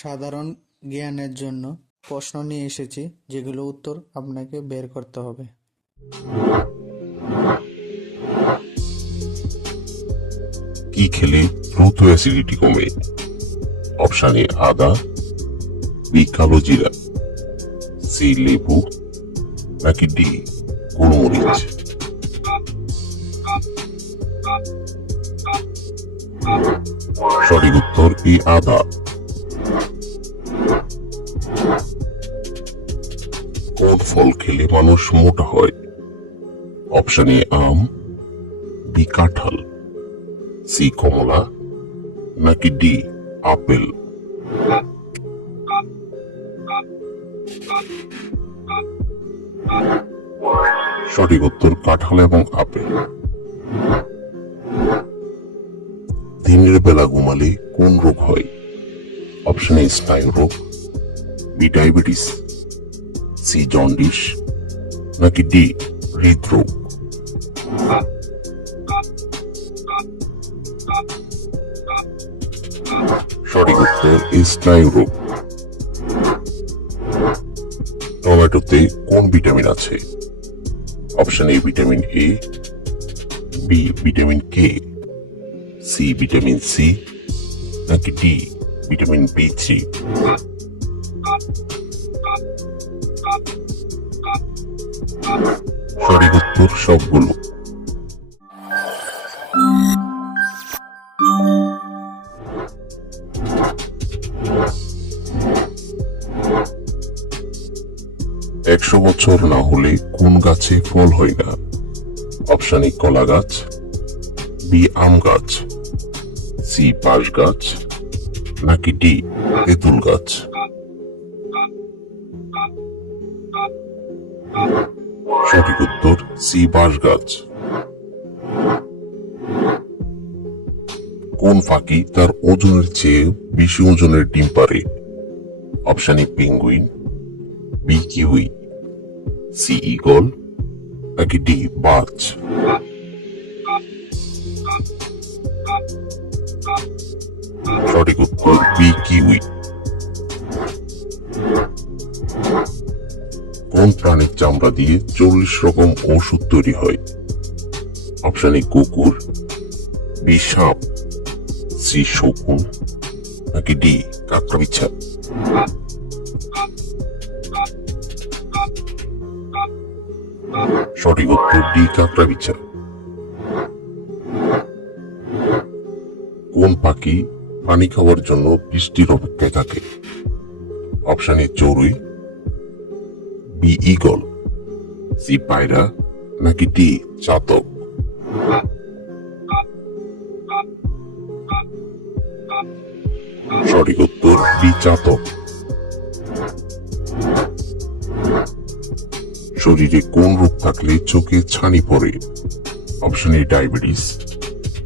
সাধারণ জ্ঞানের জন্য প্রশ্ন নিয়ে এসেছি, যেগুলো উত্তর আপনাকে বের করতে হবে। কি খেলে দ্রুত অ্যাসিডিটি কমে? অপশন এ আদা, বি কালো জিরা, সি লেবু, নাকি ডি গোলমরিচ? সঠিক উত্তর ই আদা। কোন ফল খেলে মানুষ মোটা হয়? অপশন এ আম, বি কাঁঠাল, সি কমলা, নাকি ডি আপেল? সঠিক উত্তর কাঁঠাল এবং আপেল। দিনের বেলা ঘুমালে কোন রোগ হয়? অপশন এ স্নায়ু রোগ, বি ডায়াবেটিস, সি জন্ডিস, নাকি ডি হৃদরোগ? সঠিক উত্তর স্নায়ু রোগ। টমেটোতে কোন ভিটামিন আছে? Option A vitamin A, B vitamin K, C vitamin C, নাকি ডি ভিটামিন বি3? সঠিক উত্তর সবগুলো। একশো বছর না হলে কোন গাছে ফল হয় না? অপশন এ কলা গাছ, বি আম গাছ, সি বাঁশ গাছ, নাকি ডি তেঁতুল গাছ? সঠিক উত্তর সি বাঁশ গাছ। কোন পাখি তার ওজনের চেয়ে বেশি ওজনের ডিম পারে? Option A penguin, B kiwi, C eagle, নাকি ডি বাজ? সঠিক উত্তর বি কিউই। কোন প্রাণীর চামড়া দিয়ে 40 রকম ওষুধ তৈরি হয়? অপশন এ কুকুর, বি সাপ, সি শকুন, নাকি ডি কাকড়াবিচ্ছা? সঠিক উত্তর ডি কাকড়াবিচ্ছা। কোন পাখি পানি খাওয়ার জন্য বৃষ্টির অপেক্ষায় থাকে? অপশন এ চড়ুই, বি ঈগল, সি পায়রা, নাকি ডি চাতক? সঠিক উত্তর ডি চাতক। শরীরে কোন রোগ থাকলে চোখে ছানি পড়ে? Option A diabetes,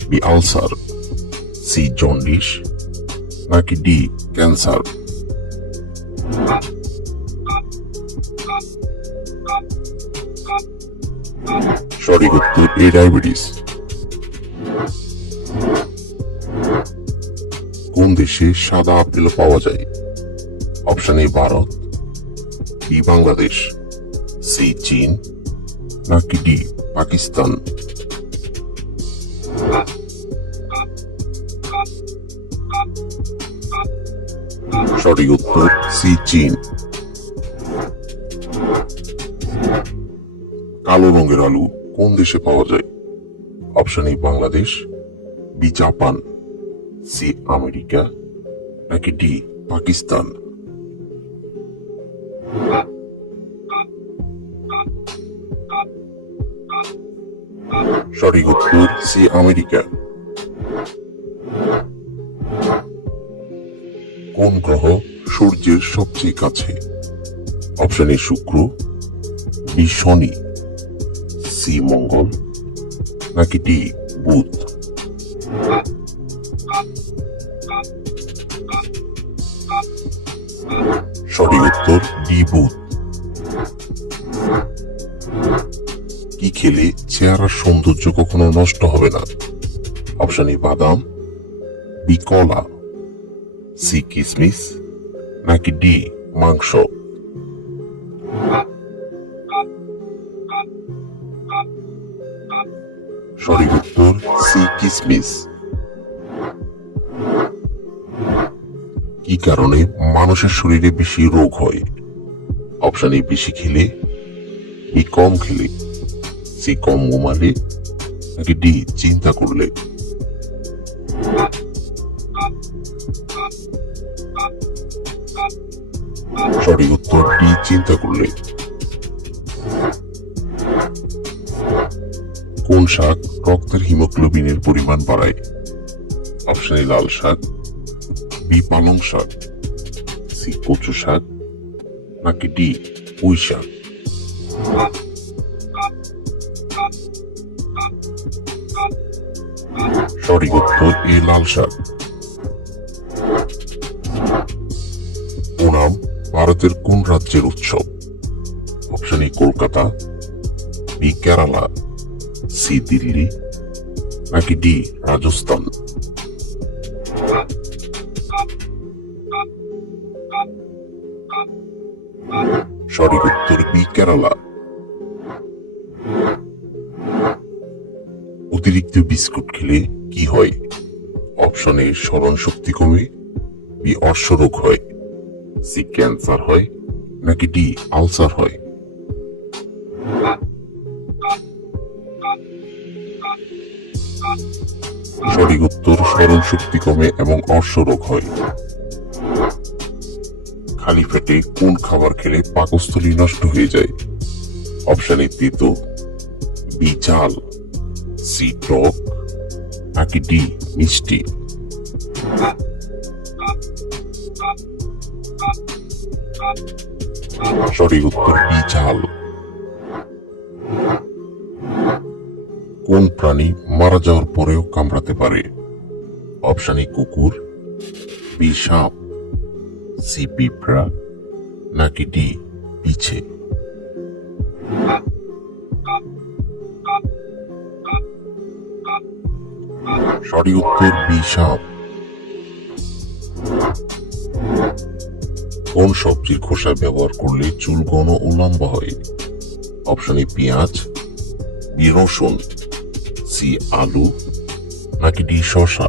B ulcer, C jaundice, নাকি ডি ক্যান্সার? সঠিক উত্তর এ ডায়াবেটিস। কোন দেশে সাদা আপেল পাওয়া যায়? Option A Bharat, B Bangladesh, C চীন, নাকি ডি পাকিস্তান? সঠিক উত্তর সি চীন। কালো রঙের আলু কোন দেশে পাওয়া যায়? Option A Bangladesh, B Japan, C America, নাকি ডি পাকিস্তান? সঠিক উত্তর সি আমেরিকা। কোন গ্রহ সূর্যের সবচেয়ে কাছে? অপশন এ শুক্র, বি শনি, সি মঙ্গল, নাকি ডি বুধ? সঠিক উত্তর ডি বুধ। কি খেলে চেহারার সৌন্দর্য কখনো নষ্ট হবে না? অপশন এ বাদাম, বি কলা, সি কিসমিস, নাকি ডি মাংস? সঠিক উত্তর সি কিসমিস। কি কারণে মানুষের শরীরে বেশি রোগ হয়? অপশন এ বেশি খেলে, বি কম খেলে, সি কম ঘুমালে, নাকি ডি চিন্তা করলে? সঠিক উত্তর ডি চিন্তা করলে। কোন শাক রক্তের হিমোগ্লোবিনের পরিমাণ বাড়ায়? অপশন এ লাল শাক, বি পালং শাক, সি কচু শাক, নাকি ডি পুঁই শাক? সঠিক উত্তর এ লাল শাক। ওনাম ভারতের কোন রাজ্যের উৎসব? Option A Kolkata, B Kerala, C Delhi, নাকি ডি রাজস্থান? সঠিক উত্তর বি কেরালা। অতিরিক্ত বিস্কুট খেলে কি হয়? অপশন এ স্মরণ শক্তি কমে, বি অর্শরোগ হয়, সি ক্যান্সার হয়, নাকি ডি আলসার হয়? সঠিক উত্তর স্মরণ শক্তি কমে এবং অর্শরোগ হয়। খালি পেটে কোন খাবার খেলে পাকস্থলী নষ্ট হয়ে যায়? অপশন এ তেতো, বি ঝাল, সি টক, নাকি ডি মিষ্টি? সঠিক উত্তর বি ঝাল। কোন প্রাণী মারা যাওয়ার পরেও কামড়াতে পারে? অপশন এ কুকুর, বি সাপ, সি পিঁপড়া, নাকি ডি বিছে? সঠিক উত্তর বি সাপ। কোন সবজির খোসা ব্যবহার করলে চুল ঘন ও লম্বা হয়? অপশন এ পেঁয়াজ, বি রসুন, সি আলু, নাকি ডি শসা?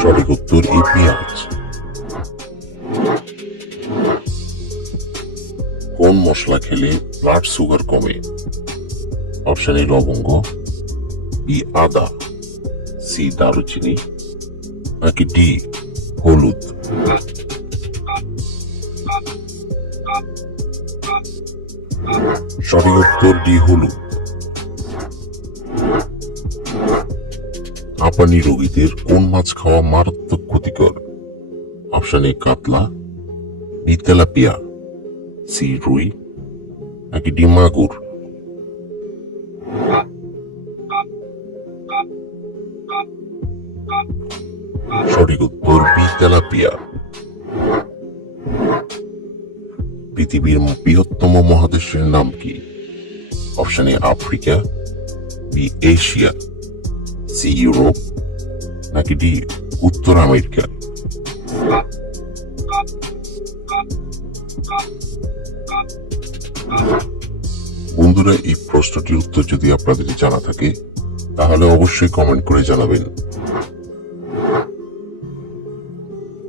সঠিক উত্তর এ পেঁয়াজ। কোন মশলা খেলে ব্লাড সুগার কমে? অপশন এ লবঙ্গ, বি আদা, সি দারুচিনি, নাকি ডি হলুদ? সঠিক উত্তর ডি হলুদ। হাঁপানি রোগীদের কোন মাছ খাওয়া মারাত্মক ক্ষতিকর? অপশন এ কাতলা, বি তেলাপিয়া, সি রুই, নাকি ডি মাগুর? সঠিক উত্তর বি তেলাপিয়া। পৃথিবীর বৃহত্তম মহাদেশের নাম কি? Option A Africa, B Asia, C Europe, নাকি ডি উত্তর আমেরিকা? বন্ধুরা, এই প্রশ্নটির উত্তর যদি আপনাদের জানা থাকে তাহলে অবশ্যই কমেন্ট করে জানাবেন।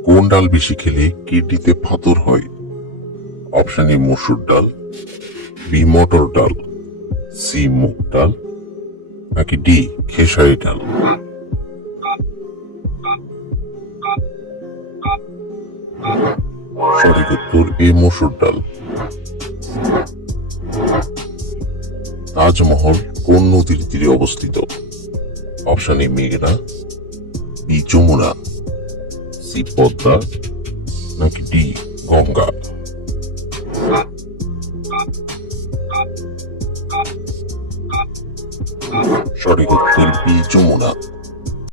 কোন ডাল বেশি খেলে কিডনিতে ফাতর হয়? অপশন এ মসুর ডাল, বি মটর ডাল, সি মুগ ডাল, নাকি ডি খেসারি ডাল? সঠিক উত্তর এ মসুর ডাল। তাজমহল কোন নদীর তীরে অবস্থিত? অপশন এ মেঘনা, বি যমুনা, সি পদ্মা, নাকি ডি গঙ্গা? সঠিক উত্তর বি যমুনা।